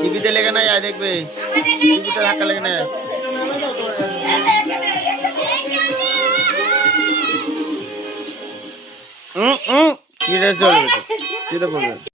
টিভিতে লেগে নাই আয় দেখবে, টিভিতে ধাক্কা লেগে নাই। কি রে চলবে, কি রে বলবে।